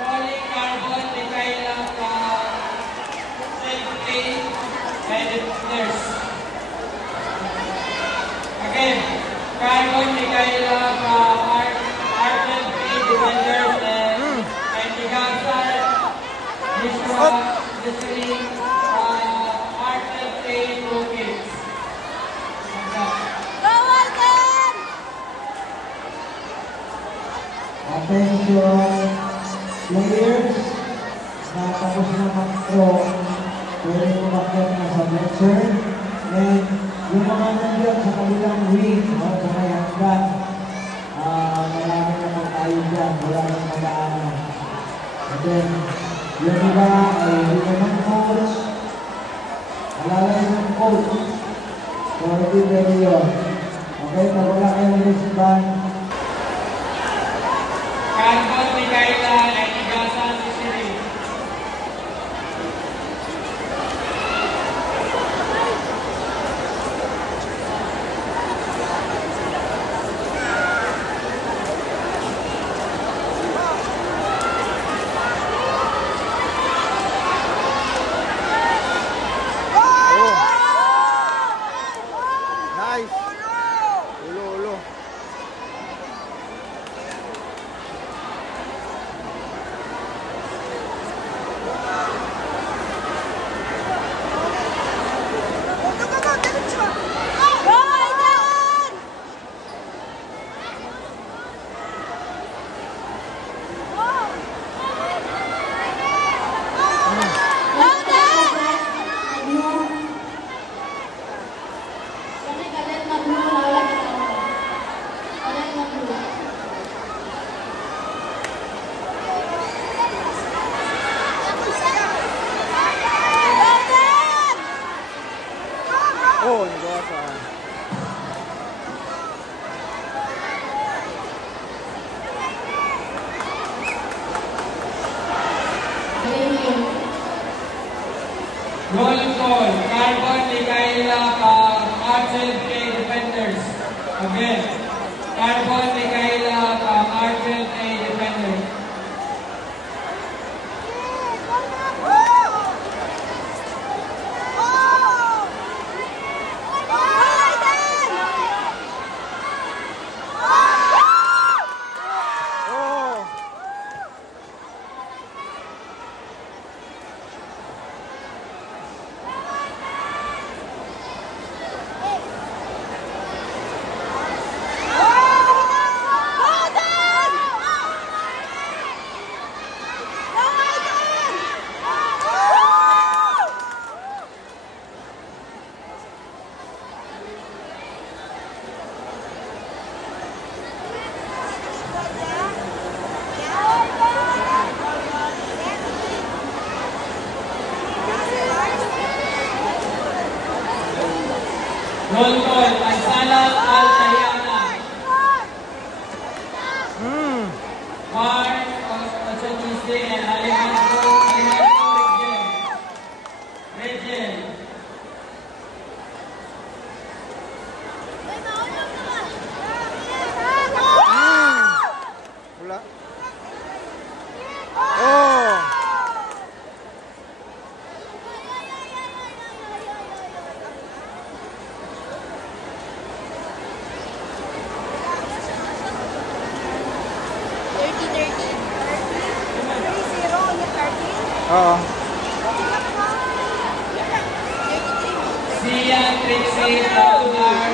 Calling Carbon, Micaela, Safety, and Nurse. Again, Carbon, Micaela, Argent, Defenders, and Tigasa, Mishra, Desiree, Argent, Toolkits. Attention players, natapos na mag-throw, pwede umakyat na sa mixer, and yung mga nandiyan sa kabilang wing, sa may hanggan, marami naman tayo dyan, wala nang madaanan. And then, yung iba ay hindi naman coach, alalay ng coach, so hindi pwede yun. Okay, pag wala kayong wristband, Carbon, Micaela, and Igasa, Desiree. Nice. Ulo. Oh, nagawa pa. Roll call, Carbon, Micaela, Argent, Defenders. Again, Carbon, Micaela, Argent, Defenders. Roll call, Ansalat Al-Tayana. Mark Ochotiste and Alejandro Regel. Wala. Oh! Oo. Sian Trixie Tatular